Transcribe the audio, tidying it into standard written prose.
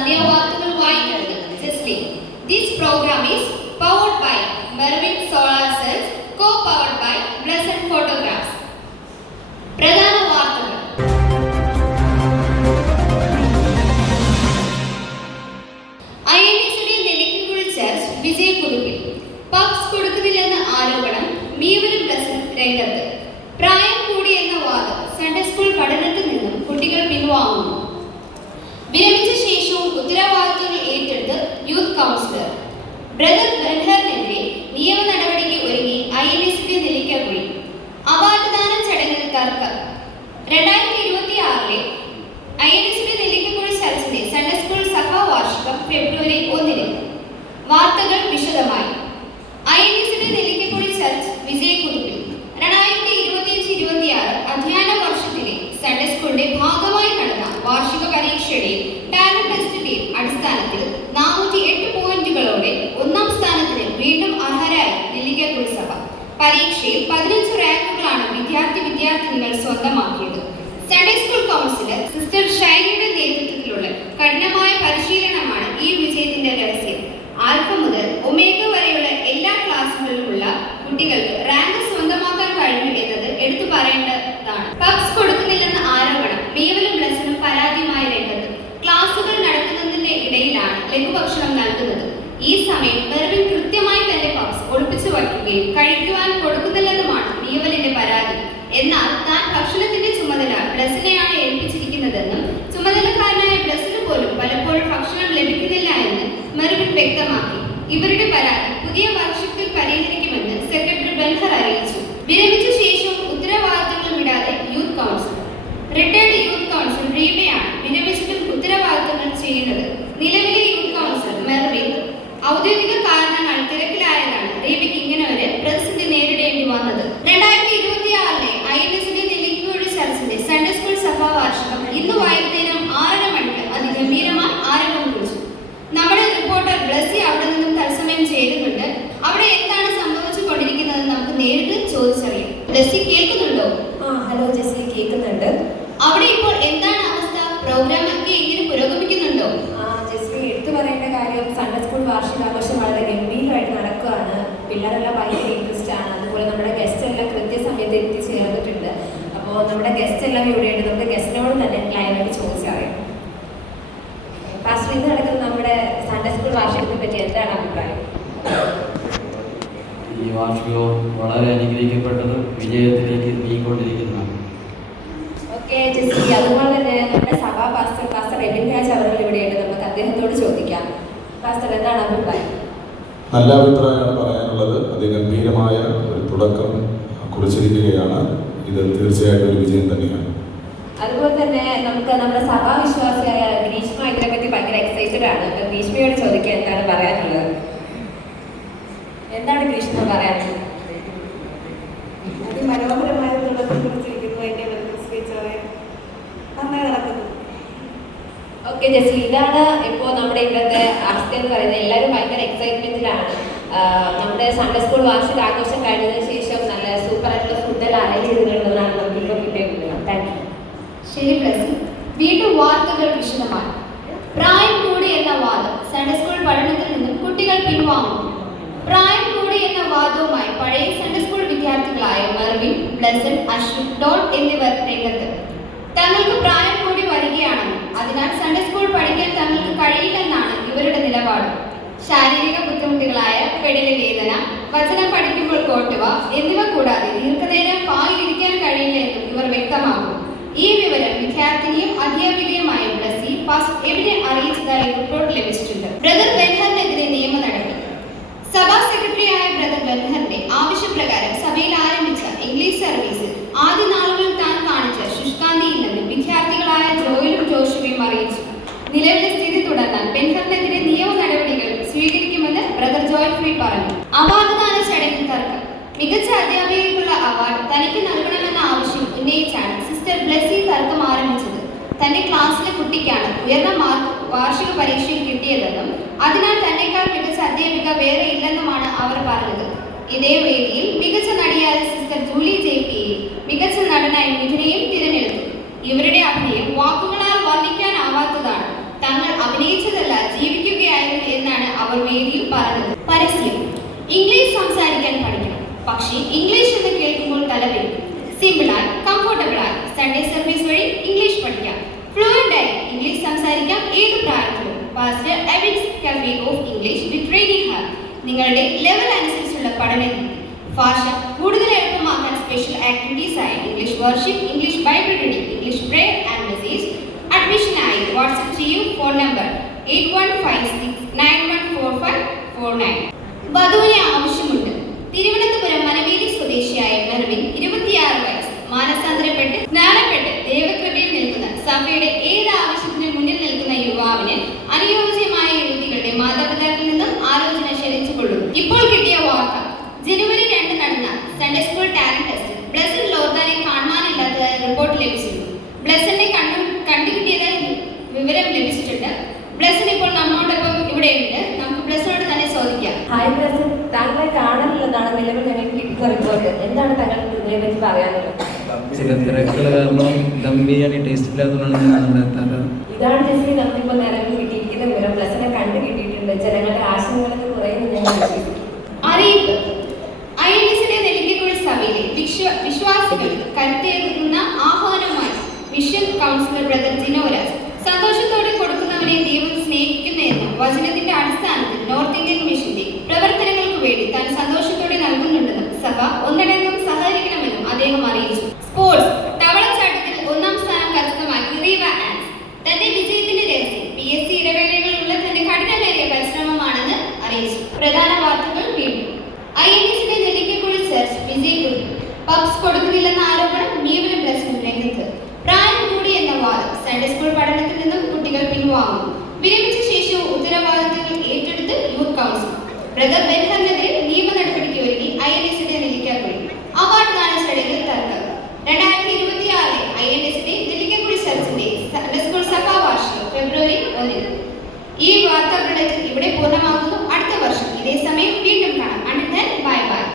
സന്ധ്യാവാർത്തകൾ വായിക്കുന്നത് Jesly. This program is powered by Mervin Solar Cells, co-powered by Blessed Photographs. പ്രധാന വാർത്തകൾ. INSയുടെ Nellikuzhi church വിജയക്കുതിപ്പിൽ. Puffs കൊടുക്കുന്നില്ലെന്ന ആരോപണം. മീവലും ബ്ലസൻ രംഗത്ത്. പ്രായം കൂടി എന്ന വാദം. സൺഡേ സ്കൂൾ പഠനത്തിൽ നിന്നും കുട്ടികൾ പിൻവാങ്ങുന്നു. വിരമിച്ച ശേഷവും ഉത്തരവാദിത്തങ്ങൾ ഏറ്റെടുത്ത് യൂത്ത് കൗൺസിലർ. ബ്രദർ ബെൻഹറിനെതിരെ നിയമ നടപടിക്ക് ഒരുങ്ങി INSയുടെ നെല്ലിക്കുഴി. അവാർഡ് ദാന ചടങ്ങിൽ തർക്കം. 2026 INSയുടെ നെല്ലിക്കുഴി ചർച്ചിന്റെ സൺഡേ സ്കൂൾ സഭാ വാർഷികം ഫെബ്രുവരി 1. വാർത്തകൾ വിശദമായി. INSയുടെ നെല്ലിക്കുഴി ചർച്ച് വിജയക്കുതിപ്പിൽ. 2025-26 അധ്യയന വർഷത്തിലെ സൺഡേ സ്കൂളിന്റെ ഭാഗമായി നടന്ന വാർഷിക പരീക്ഷയുടെ ടാലന്റ് ടെസ്റ്റിന്റെ അടിസ്ഥാനത്തിൽ 408 പോയിന്റുകളോടെ ഒന്നാം സ്ഥാനത്തിന് വീണ്ടും അർഹരായി നെല്ലിക്കുഴി സഭ. പരീക്ഷയിൽ 15 റാങ്കുകളാണ് വിദ്യാർത്ഥിനികൾ സ്വന്തമാക്കിയത്. സൺഡേ സ്കൂൾ കൗൺസിലർ സിസ്റ്റർ ഷൈനിയുടെ നേതൃത്വത്തിലുള്ള കഠിനമായ പരിശീലനമാണ് ഈ വിജയത്തിന്റെ രഹസ്യം. ആൽഫ മുതൽ ഒമേഗ വരെയുള്ള എല്ലാ ക്ലാസുകളിലുമുള്ള കുട്ടികൾക്ക് റാങ്ക് സ്വന്തമാക്കാൻ കഴിഞ്ഞു എന്നത് എടുത്തു പറയേണ്ടതാണ്. പബ്സ് കൊടുക്കുന്നില്ലെന്ന ആരോപണം. മീവലും ബ്ലസനും പരാതിയുമായി രംഗത്ത്. ക്ലാസുകൾ നടക്കുന്നതിന്റെ ഇടയിലാണ് ലഘുഭക്ഷണം നൽകുന്നത്. ഈ സമയം മെർവിൻ കൃത്യമായി തന്റെ പബ്സ് ഒളിപ്പിച്ചു വയ്ക്കുകയും കഴിക്കുവാൻ കൊടുക്കുന്നില്ലെന്നുമാണ് മീവലിന്റെ പരാതി. എന്നാൽ താൻ ഭക്ഷണത്തിന്റെ ചുമതല ബ്ലസിനെയാണ് ഏൽപ്പിച്ചിരിക്കുന്നതെന്നും ചുമതലക്കാരനായ ബ്ലസിന് പോലും പലപ്പോഴും ഭക്ഷണം ലഭിക്കുന്നില്ല എന്ന് മെർവിൻ വ്യക്തമാക്കി. ഇവരുടെ പരാതി പുതിയ വർഷത്തിൽ പരിഹരിക്കുമെന്ന് സെക്രട്ടറി ബെൻഹർ അറിയിച്ചു. വിരമിച്ച ശേഷവും ഉത്തരവാദിത്തങ്ങൾ വിടാതെ youth council. Retired youth council റീബയാണ് വിരമിച്ചിട്ടും ഉത്തരവാദിത്തങ്ങൾ ചെയ്യുന്നത്. നിലവിലെ യൂത്ത് കൗൺസിൽ മെർവിൻ ഔദ്യോഗിക കാരണങ്ങൾ തിരക്കിലായതാണ് റീബയ്ക്ക് ഇങ്ങനെ ഒരു പ്രതിസന്ധി നേരിടേണ്ടി വന്നത്. 2026 INSയുടെ നെല്ലിക്കുഴി ചർച്ചിന്റെ സൺഡേ സ്കൂൾ സഭാ വാർഷികം ഇന്ന് വൈകുന്നേരം 6:30 മണിക്ക് അതിഗംഭീരമായി ആരംഭം കുറിച്ചു. നമ്മുടെ റിപ്പോർട്ടർ ബ്ലസി അവിടെ നിന്നും തത്സമയം ചേരുന്നുണ്ട്. അവിടെ എന്താണ് സംഭവിച്ചു കൊണ്ടിരിക്കുന്നത് നമുക്ക് നേരിട്ട് ചോദിച്ചറിയാം. ബ്ലസി കേൾക്കുന്നുണ്ടോ? ഹലോ ജെസ്സി, കേൾക്കുന്നുണ്ട്. അവിടെ ഇപ്പോൾ എന്താണ് അവസ്ഥ? പ്രോഗ്രാമൊക്കെ എങ്ങനെ പുരോഗമിക്കുന്നുണ്ടോ? ജെസ്സി, എടുത്തു പറയേണ്ട കാര്യം സൺഡേ സ്കൂൾ വാർഷികാഘോഷം വളരെ ഗംഭീരമായിട്ട് നടക്കുകയാണ്. പിള്ളേരെല്ലാം ഭയങ്കര ഇൻട്രസ്റ്റ് ആണ്. അതുപോലെ നമ്മുടെ ഗസ്റ്റ് എല്ലാം കൃത്യസമയത്ത് എത്തിച്ചേർന്നിട്ടുണ്ട്. അപ്പോൾ നമ്മുടെ ഗസ്റ്റ് എല്ലാം ഇവിടെയുണ്ട്. നമുക്ക് ഗസ്റ്റിനോട് തന്നെ ലൈവായിട്ട് ചോദിച്ചറിയാം. പാസ്റ്റർ, ഇന്ന് നടക്കുന്ന നമ്മുടെ സൺഡേ സ്കൂൾ വാർഷികത്തെ പറ്റി എന്താണ് അഭിപ്രായം? ഈ വാർഷികവും വളരെ അനുഗ്രഹിക്കപ്പെട്ടതും വിജയത്തിലേക്ക് നീങ്ങിക്കൊണ്ടിരിക്കുന്നതാണ്. ഓക്കെ ജെസ്സി, അതുപോലെ തന്നെ നമ്മുടെ സഭാ പാസ്റ്റർ എബിൻ രാജ് അവർ ഇവിടെയുണ്ട്. നമുക്ക് അദ്ദേഹത്തോട് ചോദിക്കാം. പാസ്റ്റർ, എന്താണ് അഭിപ്രായം? നല്ല അഭിപ്രായമാണ് പറയാനുള്ളത്. അതിഗംഭീരമായ ഒരു തുടക്കം കുറിച്ചിരിക്കുകയാണ്. ഇത് തീർച്ചയായിട്ടും ഒരു വിജയം തന്നെയാണ്. അതുപോലെ തന്നെ നമുക്ക് നമ്മുടെ സഭാ വിശ്വാസിയായ ഗ്രീഷ്മ ഇതിനെപ്പറ്റി ഭയങ്കര എക്സൈറ്റഡ് ആണ്. അപ്പൊ ഗ്രീഷ്മയോട് ചോദിക്കാൻ എന്താണ് പറയാനുള്ളത്? എന്താണ് ഗ്രീഷ്മ പറയാനുള്ളത്? അതിമനോഹരമായ തുടക്കം കുറിച്ചിരിക്കുന്നു. എന്റെ നന്നായി നടക്കുന്നു. ഓക്കെ ജെസ്സി, ഇതാണ് ഇപ്പോൾ നമ്മുടെ ഇവിടുത്തെ അവസ്ഥ എന്ന് പറയുന്നത്. എല്ലാവരും ഭയങ്കര എക്സൈറ്റ്മെന്റിലാണ്. നമ്മുടെ സൺഡേ സ്കൂൾ വാർഷികാഘോഷം കഴിഞ്ഞതിന് ശേഷം നല്ല സൂപ്പർ ആയിട്ടുള്ള ഫുഡെല്ലാം അറേഞ്ച് ചെയ്തിട്ടുള്ളതാണ് നമുക്ക് ഇപ്പോൾ കിട്ടിയിട്ടുള്ളത്. Thank you. ശരി ബ്ലസി. വീണ്ടും വാർത്തകൾ വിശദമായി. പ്രായം കൂടി എന്ന വാദം. സൺഡേ സ്കൂൾ പഠനത്തിൽ നിന്നും കുട്ടികൾ പിൻവാങ്ങുന്നു. പ്രായം കൂടി എന്ന വാദവുമായി പഴയ സൺഡേ സ്കൂൾ വിദ്യാർത്ഥികളായ മെർവിൻ, ബ്ലസൻ, അശ്വിൻ, ഡോൺ എന്നിവർ രംഗത്ത്. തങ്ങൾക്ക് പ്രായം കൂടി വരികയാണെന്നും അതിനാൽ സൺഡേ സ്കൂൾ പഠിക്കാൻ തങ്ങൾക്ക് കഴിയില്ലെന്നാണ് ഇവരുടെ നിലപാട്. ശാരീരിക ബുദ്ധിമുട്ടുകളായ പെടലി വേദന, വചനം പഠിക്കുമ്പോൾ കോട്ടുവ എന്നിവ കൂടാതെ ദീർഘനേരം പായിലിരിക്കാൻ കഴിയില്ല എന്നും ഇവർ വ്യക്തമാക്കും. ഈ വിവരം വിദ്യാർത്ഥിനിയും അധ്യാപികയുമായ ബ്ലസി പാസ്റ്റർ എബിനെ അറിയിച്ചതായി റിപ്പോർട്ട് ലഭിച്ചിട്ടുണ്ട്. ബ്രദർ ബെൻഹറിനെതിരെ നിയമ നടപടി. സഭാ സെക്രട്ടറിയായ ബ്രദർ ബെൻഹറിന്റെ ആവശ്യപ്രകാരം സഭയിൽ ആരംഭിച്ച ഇംഗ്ലീഷ് സർവീസിൽ ആദ്യ നാളുകളിൽ താൻ കാണിച്ച ശുഷ്കാന്തിയില്ലെന്ന് വിദ്യാർത്ഥികളായ ജോയിലും ജോഷുവയും അറിയിച്ചു. നിലവിലെ സ്ഥിതി തുടർന്നാൽ ബെൻഹറിനെതിരെ നിയമ നടപടികൾ സ്വീകരിക്കുമെന്ന് ബ്രദർ ജോയ്ഫ്രീ പറഞ്ഞു. അവാർഡ് ദാന ചടങ്ങിൽ തർക്കം. മികച്ച അധ്യാപികയ്ക്കുള്ള അവാർഡ് തനിക്ക് നൽകണമെന്ന ആവശ്യം ഉന്നയിച്ചാണ് സിസ്റ്റർ ബ്ലസി തർക്കം ആരംഭിച്ചത്. തന്റെ ക്ലാസ്സിലെ കുട്ടിക്കാണ് ഉയർന്ന മാർക്ക് വാർഷിക പരീക്ഷയിൽ കിട്ടിയതെന്നും അതിനാൽ തന്നെക്കാൾ മികച്ച അധ്യാപിക വേറെ ഇല്ലെന്നുമാണ് അവർ പറഞ്ഞത്. ഇതേ വേദിയിൽ മികച്ച നടിയായ സിസ്റ്റർ ജൂലി ജെപിയെയും മികച്ച നടനായി മിഥുനെയും തിരഞ്ഞെടുത്തു. ഇവരുടെ അഭിനയം വാക്കുകളാൽ വർണ്ണിക്കാനാവാത്തതാണ്. തങ്ങൾ അഭിനയിച്ചതല്ല ജീവിക്കുകയായിരുന്നു എന്നാണ് അവർ വേദിയിൽ പറഞ്ഞത്. പരസ്യം: ഇംഗ്ലീഷ് സംസാരിക്കാൻ പഠിക്കണം, പക്ഷേ ഇംഗ്ലീഷ് എന്ന് കേൾക്കുമ്പോൾ തലവെക്കും. സിമ്പിളായി, കംഫർട്ടബിളായി സൺഡേ സർവീസ് വഴി ഇംഗ്ലീഷ് പഠിക്കാം. ഫ്ലുവൻ്റായി ഇംഗ്ലീഷ് സംസാരിക്കാം ഏത് പ്രായത്തിലും. Pastor Evins cafe of English with training hub. നിങ്ങളുടെ ലെവൽ അനുസരിച്ചുള്ള പഠന രീതി. ഭാഷ കൂടുതൽ എളുപ്പമാക്കാൻ സ്പെഷ്യൽ ആക്ടിവിറ്റീസ് ആയി English worship, English Bible reading, English prayer and message. അഡ്മിഷനായി വാട്സ്ആപ്പ് ചെയ്യൂ. Phone number 8156914549. വധുവിനെ ആവശ്യമുണ്ട്. തിരുവനന്തപുരം മനവേലി സ്വദേശിയായ മെർവിൻ, 26 വയസ്സ്, മാനസാന്തരപ്പെട്ട് സ്നാനപ്പെട്ട് ദൈവകൃപയിൽ നിൽക്കുന്ന സഭയുടെ ഏത് ആവശ്യത്തിന് മുന്നിൽ നിൽക്കുന്ന യുവാവിന് അനുയോജ്യമായ യുവതികളുടെ മാതാപിതാക്കളിൽ നിന്നും ആലോചന ക്ഷണിച്ചുകൊള്ളുന്നു. ഇപ്പോൾ കിട്ടിയ വാർത്ത: ജനുവരി 2 നടന്ന സൺഡേ സ്കൂൾ ടാലന്റ് ടെസ്റ്റിൽ ബ്ലസൻ ലോർദാനെ കാണുവാനില്ലാത്തതായി റിപ്പോർട്ട് ലഭിച്ചിരുന്നു. ബ്ലസനെ കണ്ടുകിട്ടിയതായി വിവരം ലഭിച്ചിട്ടുണ്ട്. ബ്ലസൻ ഇപ്പോൾ നമ്മോടൊപ്പം ഇവിടെയുണ്ട്. നമുക്ക് ബ്ലസനോട് തന്നെ ചോദിക്കാം. ഹായ് ബ്ലസൻ, താങ്കളെ കാണാനില്ലെന്നാണ് നിലവിൽ ഞങ്ങൾക്ക് കിട്ടുന്ന റിപ്പോർട്ട്. എന്താണ് താങ്കൾക്ക് ഇതിനെപ്പറ്റി പറയാനുള്ളത്? ചില തിരക്കുകൾ കാരണം ദം ബിരിയാണി ടേസ്റ്റ് ഇല്ലാത്തതുകൊണ്ടാണ് ഞാൻ അവിടെ എത്താറ്. ഇതാണ് ജെസ്സി നമുക്കിപ്പോൾ നിലവിൽ കിട്ടിയിരിക്കുന്ന വിവരം. ബ്ലസനെ കണ്ടു കിട്ടിയിട്ടുണ്ട്. ജനങ്ങളുടെ ആശങ്കകളൊക്കെ കുറയുന്നു ഞാൻ വിശ്വസിക്കുന്നു. അറിയിപ്പ്: ഐഎൻഎസിലെ നെല്ലിക്കക്കുഴി സഭയിലെ വിശ്വാസികൾക്ക് കരുത്തേകുന്ന ആഹ്വാനമായി മിഷൻ കൗൺസിലർ ബ്രദർ ജിനോരാജ്. സന്തോഷത്തോടെ കൊടുക്കുന്നവനെ ദൈവം സ്നേഹിക്കുന്നു എന്ന വചനത്തിന്റെ അടിസ്ഥാനത്തിൽ നോർത്ത് ഇന്ത്യൻ മിഷന്റെ പ്രവർത്തനങ്ങൾക്ക് വേണ്ടി താൻ സന്തോഷത്തോടെ നൽകുന്നുണ്ടെന്നും സഭ ഒന്നടങ്കം സഹകരിക്കണമെന്നും അദ്ദേഹം അറിയിച്ചു. സ്പോർട്സ്: തവളച്ചാട്ടത്തിൽ 1ാം സ്ഥാനം കരസ്ഥമാക്കി റീവ ആൻസ്. തന്റെ വിജയത്തിന്റെ രഹസ്യം PSC ഇടവേളകളിലുള്ള തന്റെ കഠിനമേറിയ പരിശ്രമമാണെന്ന് അറിയിച്ചു. പ്രധാന വാർത്തകൾ വീണ്ടും. ഐഎൻഎസിന്റെ നെല്ലിക്കക്കുഴി ചർച്ച് വിജയിക്കുന്നു. പബ്സ് കൊടുക്കുന്നില്ലെന്ന ആരോപണം മീവലും ബ്ലസനും രംഗത്ത്. പ്രായം കൂടി എന്ന വാദം. സൺഡേ സ്കൂൾ പഠനത്തിൽ നിന്നും കുട്ടികൾ പിൻവാങ്ങുന്നു. വിരമിച്ച ശേഷവും ഉത്തരവാദിത്തങ്ങൾ ഏറ്റെടുത്ത് യൂത്ത് കൗൺസിൽ. ബ്രദർ ബെൻഹറിനെതിരെ നിയമ നടപടിക്ക് ഒരുങ്ങി ഐഎൻഎസിന്റെ നെല്ലിക്കക്കുഴി. അവാർഡ് ദാന ചടങ്ങിൽ തർക്കം. 2026 ഐഎൻഎസിന്റെ നെല്ലിക്കക്കുഴി ചർച്ചിന്റെ സൺഡേ സ്കൂൾ സഭാ വാർഷികം ഫെബ്രുവരി 1. ഈ വാർത്താ ബുള്ളറ്റിൻ ഇവിടെ പൂർണ്ണമാകുന്നു. അടുത്ത വർഷം ഇതേ സമയം വീണ്ടും